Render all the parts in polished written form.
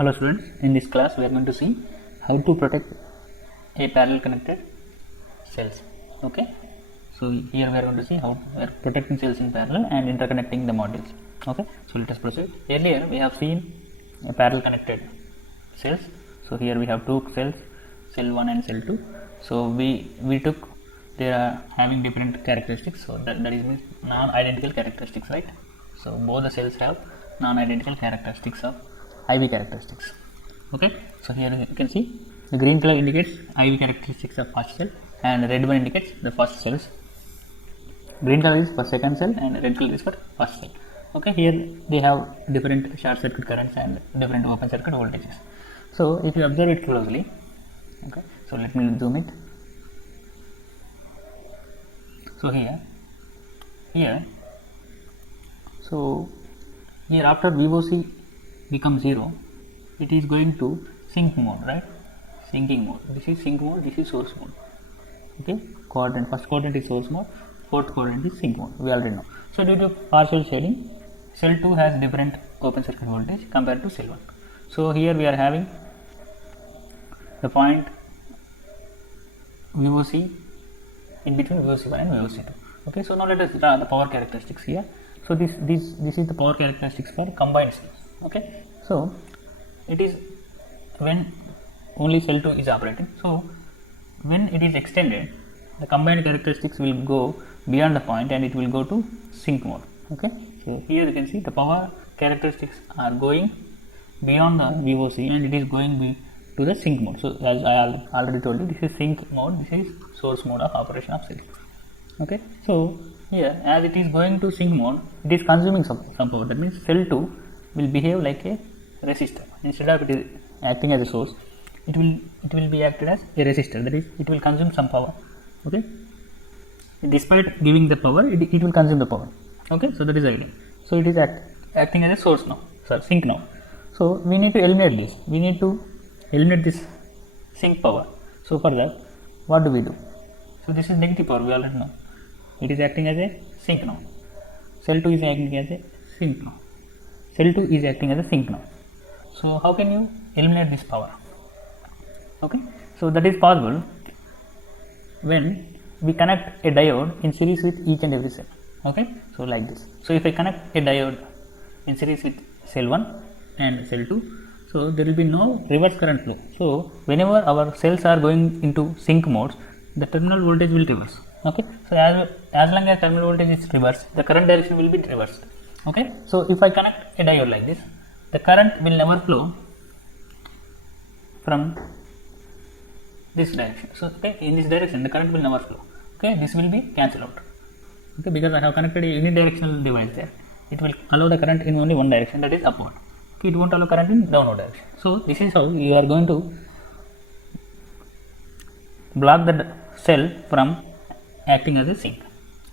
Hello students, in this class we are going to see how to protect a parallel connected cells. Okay, so here we are going to see how we are protecting cells in parallel and interconnecting the modules. Okay, so let us proceed. Earlier we have seen a parallel connected cells. So here we have two cells, cell 1 and cell 2. So we took they are having different characteristics, so that is non-identical characteristics, right? So both the cells have non-identical characteristics of IV characteristics. Okay, so here you can see the green color indicates IV characteristics of first cell and red one indicates the first cells. Green color is for second cell and red color is for first cell. Okay, here they have different short circuit currents and different open circuit voltages. So if you observe it closely, okay, so let me zoom it. So here after VOC becomes 0, it is going to sync mode, right? Syncing mode. This is sync mode, this is source mode. Okay, quadrant, first quadrant is source mode, fourth quadrant is sync mode. We already know. So due to partial shading, cell 2 has different open circuit voltage compared to cell 1. So here we are having the point VOC in between VOC1 and VOC2. Okay, so now let us draw the power characteristics here. So this is the power characteristics for combined cells. Okay, so it is when only cell 2 is operating. So when it is extended, the combined characteristics will go beyond the point and it will go to sync mode. Okay, so here you can see the power characteristics are going beyond the VOC and it is going to the sync mode. So as I already told you, this is sync mode, this is source mode of operation of cells. Okay, so here as it is going to sync mode, it is consuming some power. That means cell 2 will behave like a resistor. Instead of it is acting as a source, it will be acted as a resistor. That is, it will consume some power. Okay, despite giving the power, it will consume the power. Okay, so that is the idea. So it is acting as a source now, sync now. So we need to eliminate this. We need to eliminate this sync power. So for that, what do we do? So this is negative power, we already know. It is acting as a sync now. Cell 2 is acting as a sync now. Cell 2 is acting as a sync now. So how can you eliminate this power? Okay, so that is possible when we connect a diode in series with each and every cell. Okay, so like this. So if I connect a diode in series with cell 1 and cell 2, so there will be no reverse current flow. So whenever our cells are going into sync modes, the terminal voltage will reverse. Okay, so as long as terminal voltage is reversed, the current direction will be reversed. Okay, so if I connect a diode like this, the current will never flow from this direction. So okay, in this direction the current will never flow. Okay, this will be cancelled out. Okay, because I have connected a unidirectional device there, it will allow the current in only one direction, that is upward. Okay, it won't allow current in downward direction. So this is how you are going to block the cell from acting as a sync.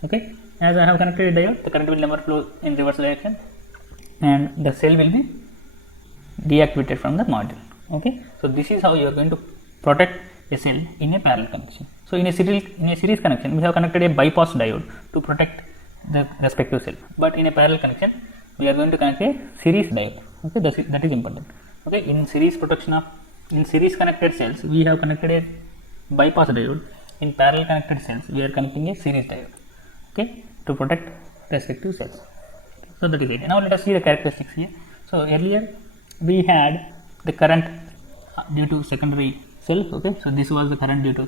Okay, as I have connected a diode, the current will never flow in reverse direction and the cell will be deactivated from the module. Okay, so this is how you are going to protect a cell in a parallel connection. So in a series connection, we have connected a bypass diode to protect the respective cell, but in a parallel connection we are going to connect a series diode. Okay, that is important. Okay, in series connected cells we have connected a bypass diode. In parallel connected cells we are connecting a series diode, okay, to protect respective cells. So that is it. Now let us see the characteristics here. So earlier we had the current due to secondary cell. Okay, so this was the current due to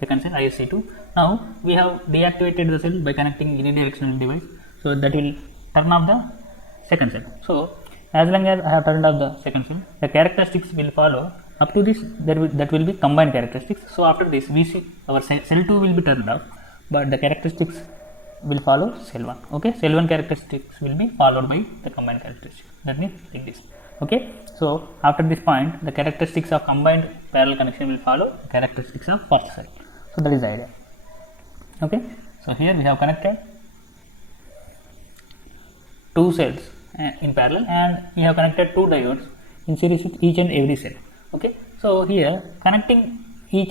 second cell ISC2. Now we have deactivated the cell by connecting unidirectional device, so that will turn off the second cell. So as long as I have turned off the second cell, the characteristics will follow. Up to this, that will be combined characteristics. So after this, we see our cell 2 will be turned off, but the characteristics will follow cell 1. Okay, cell 1 characteristics will be followed by the combined characteristics. That means like this. Okay, so after this point, the characteristics of combined parallel connection will follow the characteristics of first cell. So that is the idea. Okay, so here we have connected two cells in parallel and we have connected two diodes in series with each and every cell. Okay, so here connecting a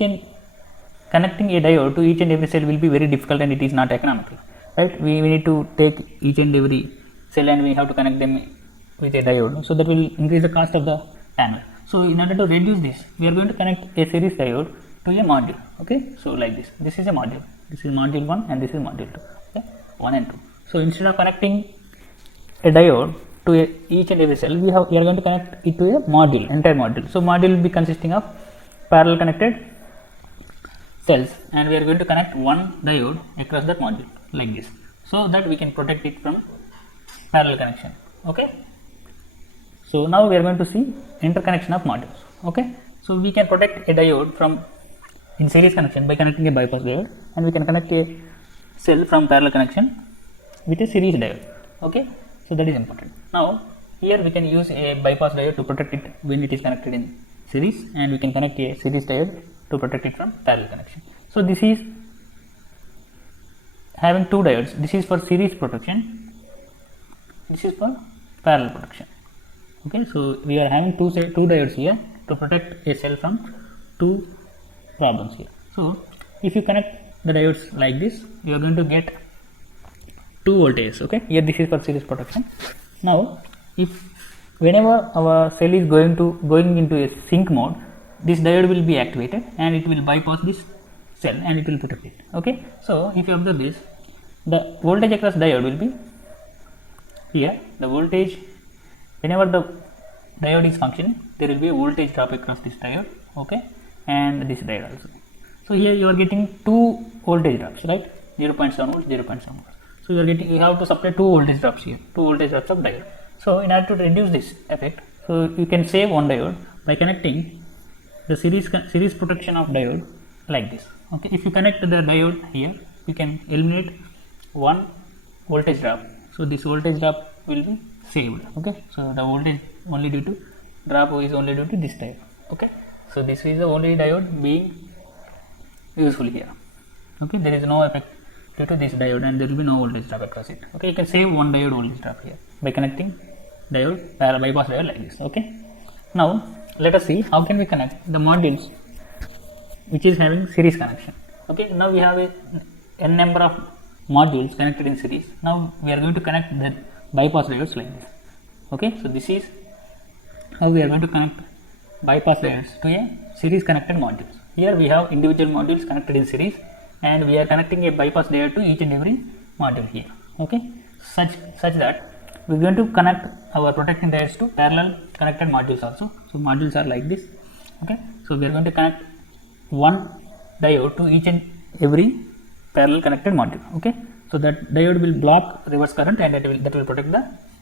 diode to each and every cell will be very difficult and it is not economical, right? We need to take each and every cell and we have to connect them with a diode, so that will increase the cost of the panel. So in order to reduce this, we are going to connect a series diode to a module. Okay, so like this. This is a module. This is module 1 and this is module 2. Okay, 1 and 2. So instead of connecting a diode to each and every cell, we are going to connect it to a module, entire module. So module will be consisting of parallel connected cells, and we are going to connect one diode across that module like this, so that we can protect it from parallel connection. Okay, so now we are going to see interconnection of modules. Okay, so we can protect a diode from in series connection by connecting a bypass diode, and we can connect a cell from parallel connection with a series diode. Okay, so that is important. Now here we can use a bypass diode to protect it when it is connected in series, and we can connect a series diode to protect it from parallel connection. So this is having two diodes. This is for series protection, this is for parallel protection. Okay, so we are having two diodes here to protect a cell from two problems here. So if you connect the diodes like this, you are going to get two voltages. Okay, here this is for series protection. Now if whenever our cell is going into a sync mode, this diode will be activated and it will bypass this cell and it will protect it. Okay, so if you observe this, the voltage across diode will be here. The voltage, whenever the diode is functioning, there will be a voltage drop across this diode. Okay, and this diode also. So here you are getting two voltage drops, right? 0.7 volts, 0.7 volts. So you have to supply two voltage drops here, two voltage drops of diode. So in order to reduce this effect, so you can save one diode by connecting the series protection of diode like this. Okay, if you connect the diode here, you can eliminate one voltage drop. So this voltage drop will be saved. Okay, so the voltage only due to drop is only due to this diode. Okay, so this is the only diode being useful here. Okay, there is no effect due to this diode and there will be no voltage drop across it. Okay, you can save one diode voltage drop here by connecting diode bypass diode like this. Okay, now let us see how can we connect the modules which is having series connection. Okay, now we have a n number of modules connected in series. Now we are going to connect the bypass diodes like this. Okay, so this is how we are going to connect bypass diodes to a series connected modules. Here we have individual modules connected in series, and we are connecting a bypass diode to each and every module here. Okay, such that we are going to connect our protecting diodes to parallel connected modules also. So modules are like this. Okay, so we are going to connect one diode to each and every parallel connected module. Okay, so that diode will block reverse current and that will protect the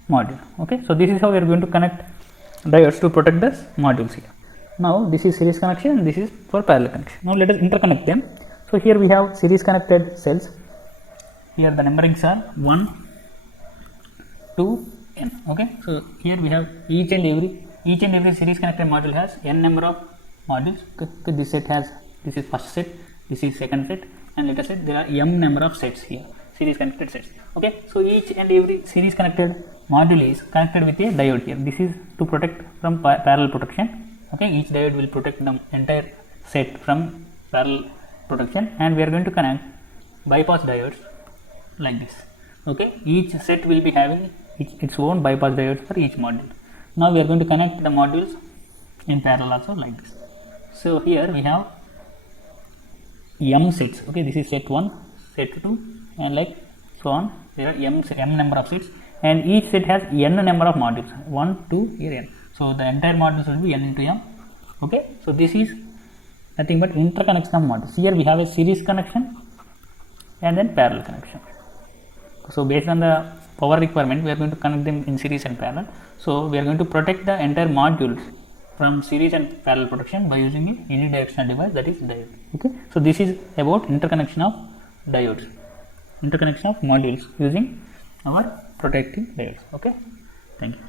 module. Okay, so this is how we are going to connect diodes to protect the modules here. Now this is series connection and this is for parallel connection. Now let us interconnect them. So here we have series connected cells. Here the numberings are 1, 2, n. Okay, so here we have each and every series connected module has n number of modules. Okay, this set has, this is first set, this is second set, and let us say there are m number of sets here, series connected sets. Okay, so each and every series connected module is connected with a diode here. This is to protect from parallel protection. Okay, each diode will protect the entire set from parallel protection, and we are going to connect bypass diodes like this. Okay, each set will be having its own bypass diodes for each module. Now we are going to connect the modules in parallel also like this. So here we have m sets. Okay, this is set 1, set 2, and like so on. There are m number of sets, and each set has n number of modules. 1, 2, here n. So the entire modules will be n into m. Okay, so this is nothing but interconnection of modules. Here we have a series connection and then parallel connection. So based on the power requirement, we are going to connect them in series and parallel. So we are going to protect the entire modules from series and parallel protection by using a unidirectional device, that is diode. Okay, so this is about interconnection of diodes, interconnection of modules using our protecting diodes. Okay, thank you.